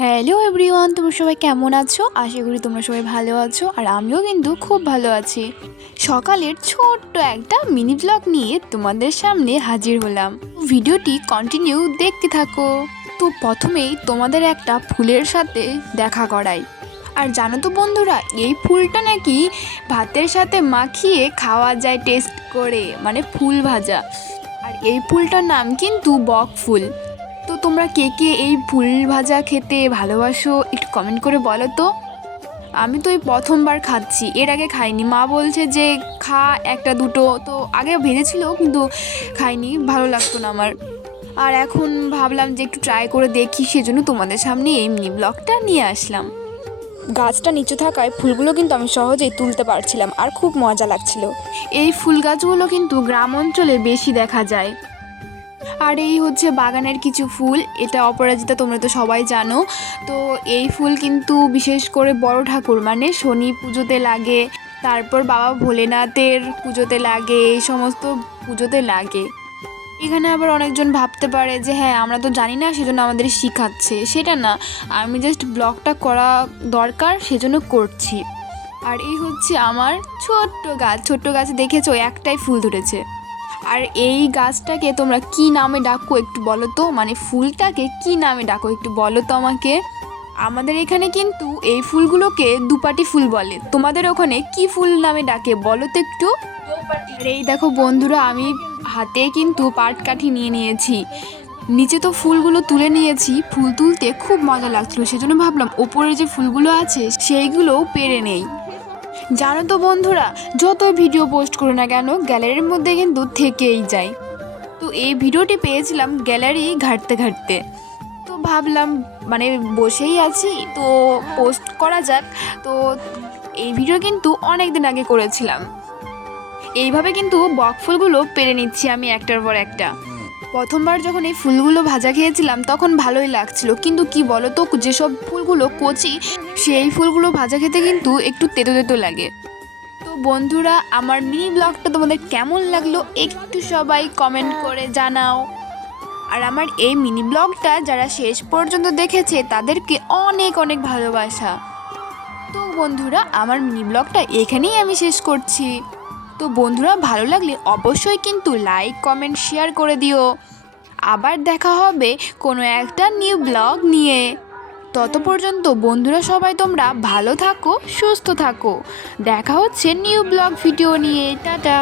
Hello everyone, তোমরা সবাই কেমন আছো? আশা করি তোমরা সবাই ভালো আছো, আর আমিও কিন্তু খুব ভালো আছি। সকালের ছোট্ট একটা মিনি ব্লগ নিয়ে তোমাদের সামনে হাজির হলাম। ভিডিওটি কন্টিনিউ দেখতে থাকো। তো প্রথমেই তোমাদের একটা ফুলের সাথে দেখা করাই। আর জানো তো বন্ধুরা, এই ফুলটা নাকি ভাতের সাথে মাখিয়ে খাওয়া যায় টেস্ট করে, মানে ফুল ভাজা। আর এই ফুলটার নাম কিন্তু বক ফুল। তো তোমরা কে কে এই ফুল ভাজা খেতে ভালোবাসো একটু কমেন্ট করে বলো তো। আমি তো এই প্রথমবার খাচ্ছি, এর আগে খাইনি। মা বলছে যে খা একটা দুটো, তো আগে ভেজেছিল কিন্তু খাইনি, ভালো লাগতো না আমার। আর এখন ভাবলাম যে একটু ট্রাই করে দেখি, সেজন্য তোমাদের সামনে এই মিনি ব্লগটা নিয়ে আসলাম। গাছটা নিচু থাকায় ফুলগুলো কিন্তু আমি সহজেই তুলতে পারছিলাম আর খুব মজা লাগছিল। এই ফুল গাছগুলো কিন্তু গ্রাম অঞ্চলে বেশি দেখা যায়। আর এই হচ্ছে বাগানের কিছু ফুল, এটা অপরাজিতা, তোমরা তো সবাই জানো। তো এই ফুল কিন্তু বিশেষ করে বড় ঠাকুর মানে শনি পুজোতে লাগে, তারপর বাবা ভোলেনাথের পুজোতে লাগে, এই সমস্ত পুজোতে লাগে। এখানে আবার অনেকজন ভাবতে পারে যে হ্যাঁ আমরা তো জানি না সেজন্য আমাদের শিখাচ্ছে, সেটা না, আমি জাস্ট ব্লগটা করা দরকার সেজন্য করছি। আর এই হচ্ছে আমার ছোট্ট গাছ দেখেছো, একটাই ফুল ধরেছে। আর এই গাছটাকে তোমরা কি নামে ডাকো একটু বলো তো, মানে ফুলটাকে কি নামে ডাকো একটু বলো তো আমাকে। আমাদের এখানে কিন্তু এই ফুলগুলোকে দুপাটি ফুল বলে, তোমাদের ওখানে কি ফুল নামে ডাকে বলো তো একটু। আর এই দেখো বন্ধুরা, আমি হাতে কিন্তু পাটকাঠি নিয়ে নিয়েছি, নিচে তো ফুলগুলো তুলে নিয়েছি। ফুল তুলতে খুব মজা লাগছিল, সেজন্য ভাবলাম ওপরে যে ফুলগুলো আছে সেইগুলোও পেরে নেই। জানো তো বন্ধুরা, যতই ভিডিও পোস্ট করো না কেন গ্যালারির মধ্যে কিন্তু থেকেই যায়। তো এই ভিডিওটি পেয়েছিলাম গ্যালারি ঘাঁটতে ঘাঁটতে, তো ভাবলাম মানে বসেই আছি তো পোস্ট করা যাক। তো এই ভিডিও কিন্তু অনেক দিন আগে করেছিলাম। এইভাবে কিন্তু বক ফুলগুলো পেরে নিচ্ছি আমি একটার পর একটা। প্রথমবার যখন এই ফুলগুলো ভাজা খেয়েছিলাম তখন ভালোই লাগছিল, কিন্তু কি বলো তো, যেসব ফুলগুলো কচি সেই ফুলগুলো ভাজা খেতে কিন্তু একটু তেতো তেতো লাগে। তো বন্ধুরা, আমার মিনি ব্লগটা তোমাদের কেমন লাগলো একটু সবাই কমেন্ট করে জানাও। আর আমার এই মিনি ব্লগটা যারা শেষ পর্যন্ত দেখেছে তাদেরকে অনেক অনেক ভালোবাসা। তো বন্ধুরা, আমার মিনি ব্লগটা এখানেই আমি শেষ করছি। তো বন্ধুরা, ভালো লাগলে অবশ্যই কিন্তু লাইক কমেন্ট শেয়ার করে দিও। আবার দেখা হবে কোনো একটা নিউ ব্লগ নিয়ে। তত পর্যন্ত বন্ধুরা সবাই তোমরা ভালো থাকো, সুস্থ থাকো। দেখা হচ্ছে নিউ ব্লগ ভিডিও নিয়ে। টাটা।